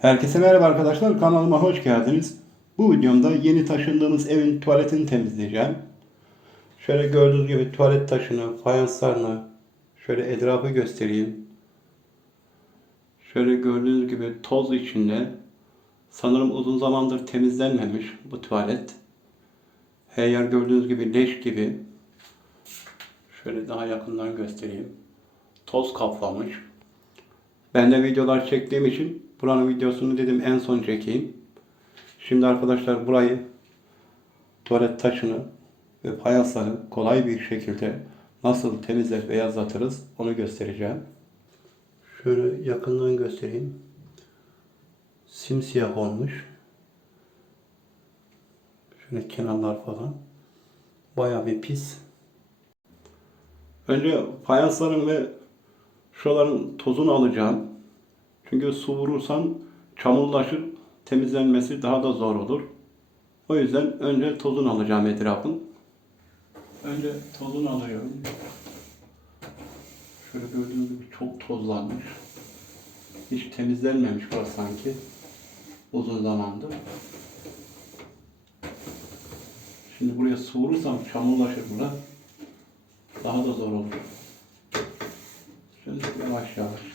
Herkese merhaba arkadaşlar. Kanalıma hoş geldiniz. Bu videomda yeni taşındığımız evin tuvaletini temizleyeceğim. Şöyle gördüğünüz gibi tuvalet taşını, fayanslarını şöyle etrafı göstereyim. Şöyle gördüğünüz gibi toz içinde. Sanırım uzun zamandır temizlenmemiş bu tuvalet. Her gördüğünüz gibi leş gibi. Şöyle daha yakından göstereyim. Toz kaplamış. Ben de videolar çektiğim için buranın videosunu dedim en son çekeyim. Şimdi arkadaşlar burayı tuvalet taşını ve fayansları kolay bir şekilde nasıl temizler beyazlatırız onu göstereceğim. Şöyle yakından göstereyim. Simsiyah olmuş. Şöyle kenarlar falan. Bayağı bir pis. Önce fayansların ve şuraların tozunu alacağım. Çünkü su vurursan çamurlaşır, temizlenmesi daha da zor olur. O yüzden önce tozunu alacağım etrafın. Önce tozunu alıyorum. Şöyle gördüğünüz gibi çok tozlanmış. Hiç temizlenmemiş burası sanki. Uzun zamandır. Şimdi buraya su vurursam çamurlaşır bura. Daha da zor olur. Şimdi yavaş yavaş.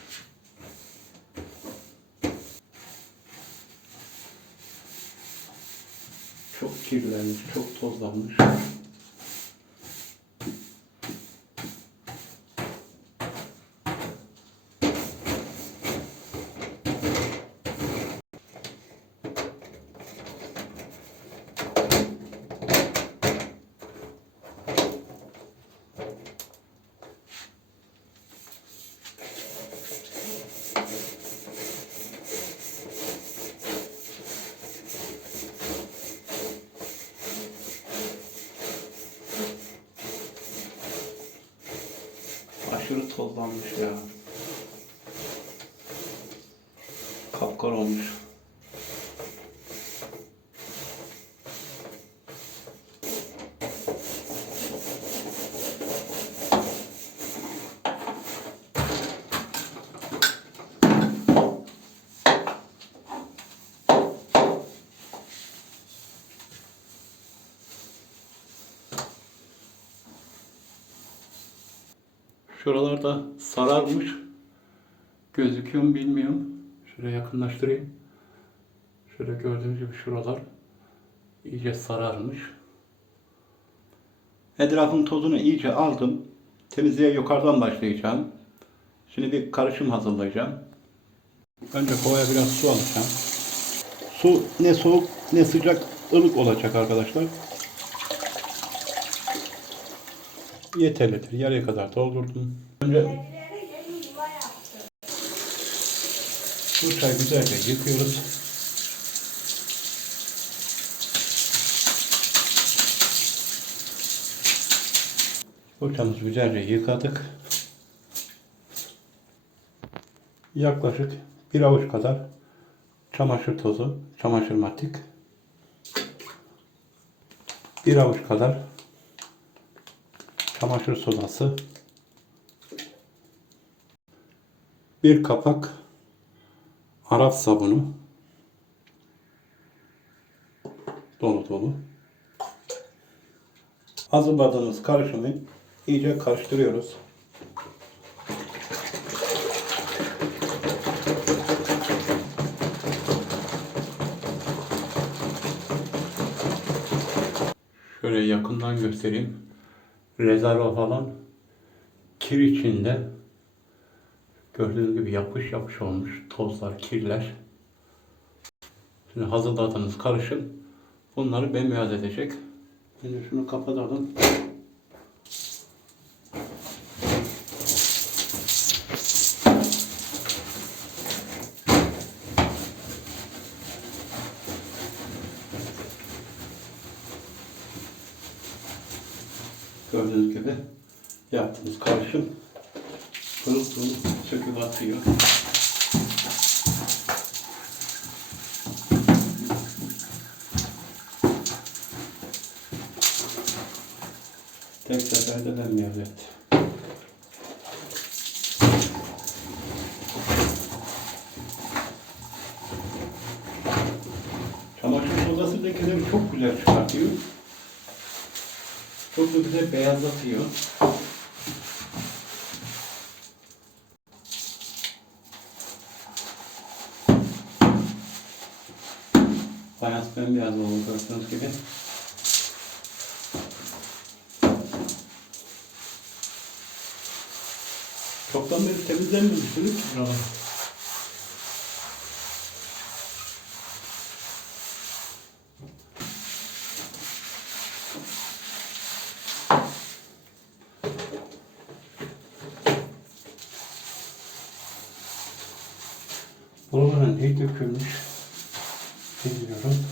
Kirlenmiş, çok tozlanmış. Tozlanmış ya. Kapkar olmuş. Şuralarda sararmış. Gözüküyor mu bilmiyorum. Şöyle yakınlaştırayım. Şöyle gördüğünüz gibi şuralar iyice sararmış. Etrafın tozunu iyice aldım. Temizliğe yukarıdan başlayacağım. Şimdi bir karışım hazırlayacağım. Önce kovaya biraz su alacağım. Su ne soğuk ne sıcak ılık olacak arkadaşlar. Yeterlidir. Yarıya kadar doldurdum. Önce fırçayı güzelce yıkıyoruz. Fırçamızı güzelce yıkadık. Yaklaşık bir avuç kadar çamaşır tozu, çamaşır matik. Bir avuç kadar çamaşır sodası, bir kapak Arap sabunu, dolu dolu. Hazırladığımız karışımı iyice karıştırıyoruz. Şöyle yakından göstereyim rezerva falan kir içinde gördüğünüz gibi yapış yapış olmuş tozlar, kirler. Şimdi hazırladığınız karışım bunları bembeyaz edecek. Şimdi şunu kapatalım. Gibi yaptığımız karışım pırıl pırıl söküp atıyor. Tek seferde denmiyor evet. Çamaşır sodası lekeleri çok güzel çıkartıyor. Çok da güzel beyazlatıyor. Fayans bembeyaz oldu gördüğünüz gibi. Çoktan beri temizlenmemiş değil Buralara ne dökülmüş bilmiyorum.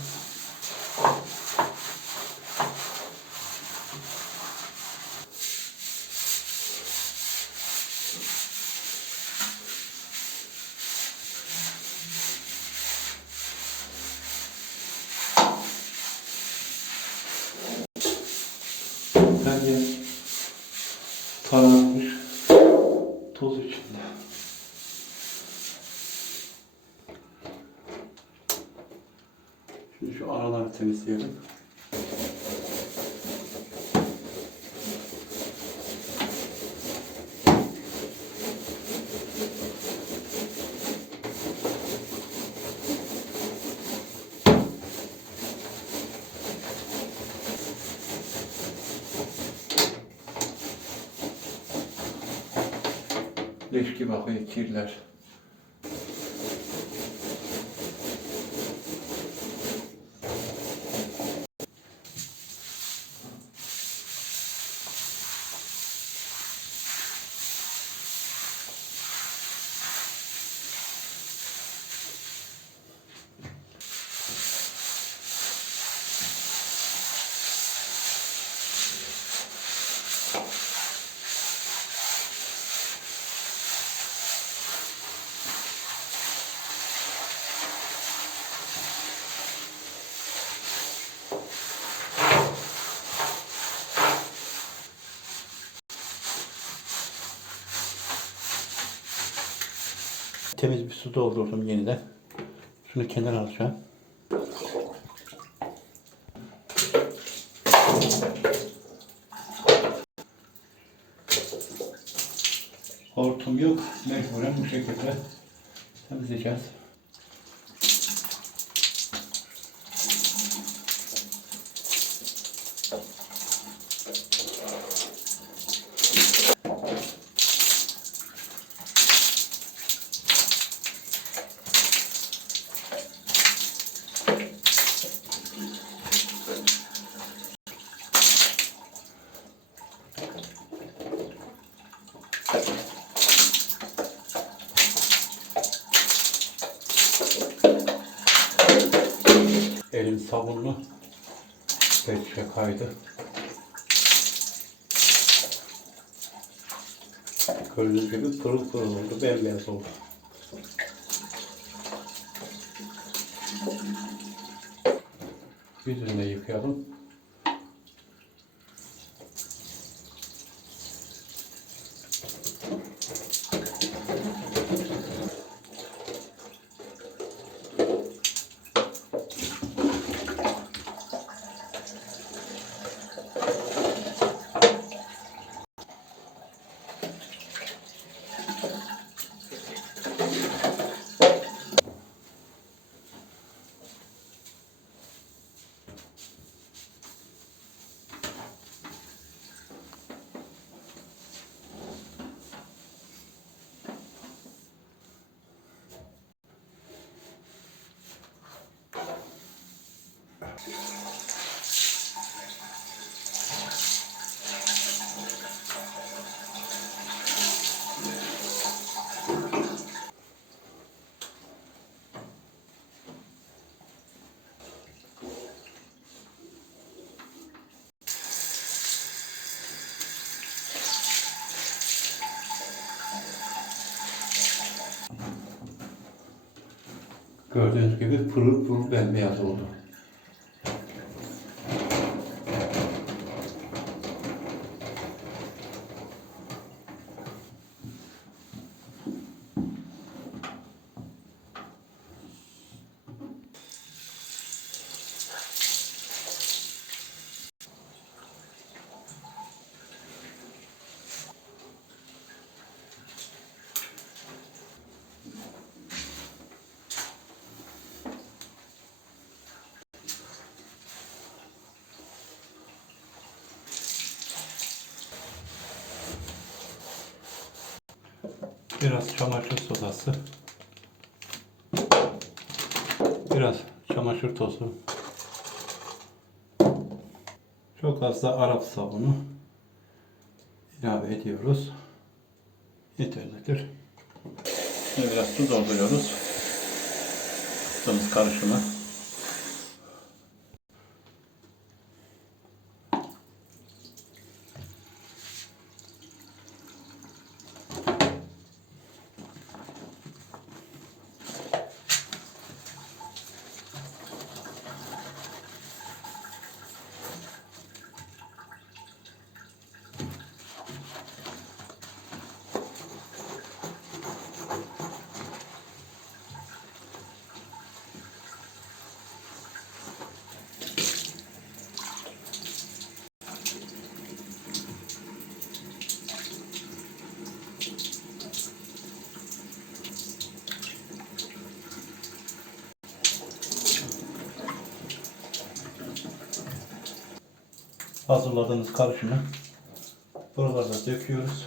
Bence sararmış toz içinde. Şimdi şu araları temizleyelim. Leş gibi akıyor kirler. Temiz bir su doldurdum yeniden. Şunu kenara alacağım. Hortum yok. Mecburen bu şekilde temizleyeceğiz. Sabunlu. Geçe kaydı. Gördüğünüz gibi pırıl pırıl oldu, bembeyaz oldu. Yüzünü de yıkayalım. Gördüğünüz gibi pırıl pırıl bembeyaz oldu. Biraz çamaşır sodası. Biraz çamaşır tozu. Çok az da Arap sabunu ilave ediyoruz. Yeterlidir. Biraz su dolduruyoruz. Yaptığımız karışımı. Hazırladığımız karışımı buralarda döküyoruz.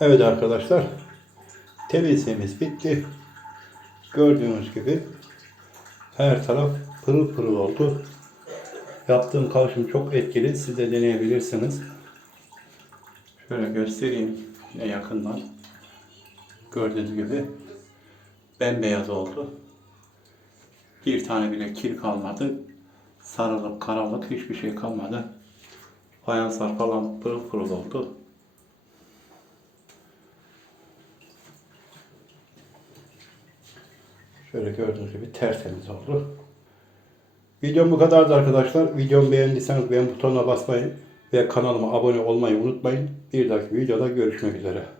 Evet arkadaşlar. Temizliğimiz bitti. Gördüğünüz gibi her taraf pırıl pırıl oldu. Yaptığım karışım çok etkili. Siz de deneyebilirsiniz. Şöyle göstereyim yine yakından. Gördüğünüz gibi bembeyaz oldu. Bir tane bile kir kalmadı. Sarılık, karalık hiçbir şey kalmadı. Fayanslar falan pırıl pırıl oldu. Şöyle gördüğünüz gibi tertemiz oldu. Videom bu kadardı arkadaşlar. Videomu beğendiyseniz beğen butonuna basmayı ve kanalıma abone olmayı unutmayın. Bir dahaki videoda görüşmek üzere.